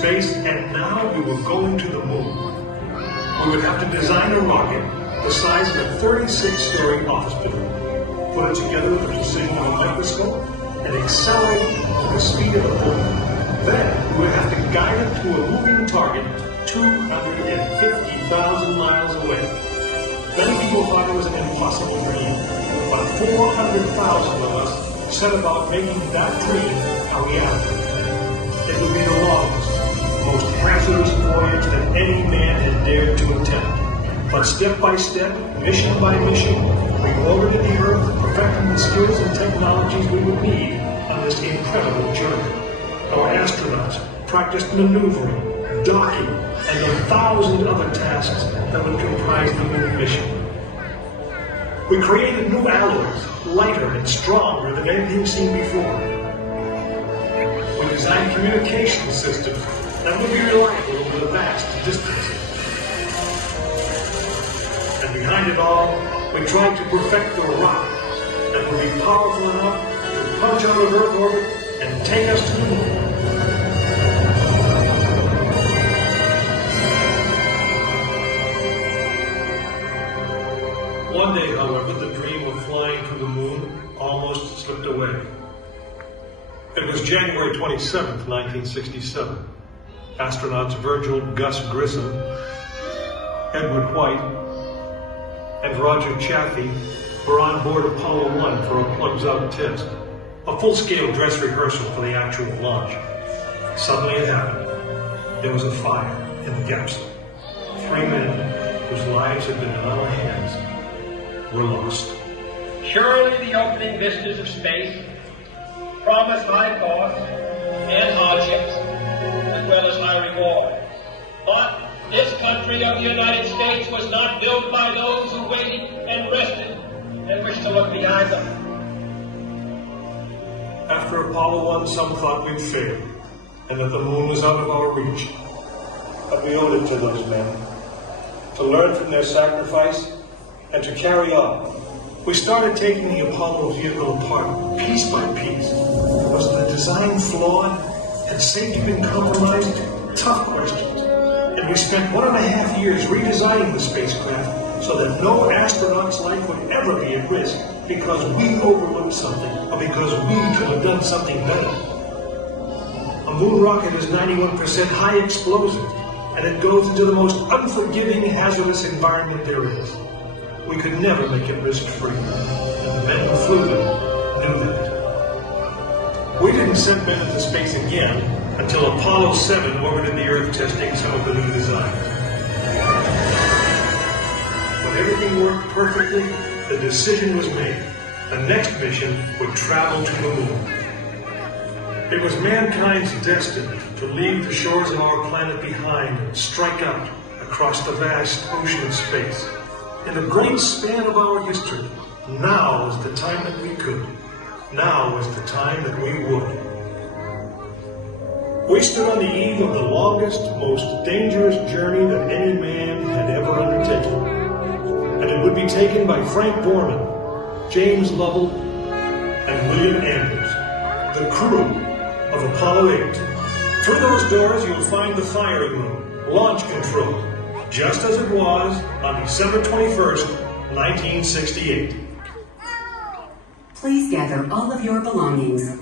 space, and now we were going to the moon. We would have to design a rocket the size of a 36-story office building, put it together with the precision of a microscope, and accelerate it to the speed of a bullet. Then we would have to guide it to a moving target 250,000 miles away. Many people thought it was an impossible dream, but 400,000 of us set about making that dream a reality. It would be the longest, most hazardous voyage that any man had dared to attempt. But step by step, mission by mission, we orbited the Earth, perfecting the skills and technologies we would need on this incredible journey. Our astronauts practiced maneuvering, docking, and the 1,000 other tasks that would comprise the moon mission. We created new alloys, lighter and stronger than anything seen before. We designed communication systems that would be reliable over the vast distances. And behind it all, we tried to perfect the rocket that would be powerful enough to punch out of Earth orbit and take us to the moon. One day, however, the dream of flying to the moon almost slipped away. It was January 27th, 1967. Astronauts Virgil Gus Grissom, Edward White, and Roger Chaffee were on board Apollo 1 for a plugs-out test, a full-scale dress rehearsal for the actual launch. Suddenly it happened. There was a fire in the capsule. 3 men whose lives had been in our hands were lost. Surely the opening vistas of space promise high costs and hardships, as well as high reward. But this country of the United States was not built by those who waited and rested and wished to look behind them. After Apollo 1, some thought we'd failed, and that the moon was out of our reach. But we owed it to those men to learn from their sacrifice and to carry on. We started taking the Apollo vehicle apart, piece by piece. Was the design flawed? Had safety been compromised? Tough questions. And we spent 1.5 years redesigning the spacecraft so that no astronaut's life would ever be at risk because we overlooked something, or because we could have done something better. A moon rocket is 91% high explosive, and it goes into the most unforgiving, hazardous environment there is. We could never make it risk-free, and the men who flew them knew that. We didn't send men into space again until Apollo 7 orbited the Earth testing some of the new designs. When everything worked perfectly, the decision was made. The next mission would travel to the moon. It was mankind's destiny to leave the shores of our planet behind and strike out across the vast ocean of space. In the great span of our history, now was the time that we could. Now was the time that we would. We stood on the eve of the longest, most dangerous journey that any man had ever undertaken. And it would be taken by Frank Borman, James Lovell, and William Anders, the crew of Apollo 8. Through those doors, you'll find the firing room, launch control, just as it was on December 21st, 1968. Please gather all of your belongings.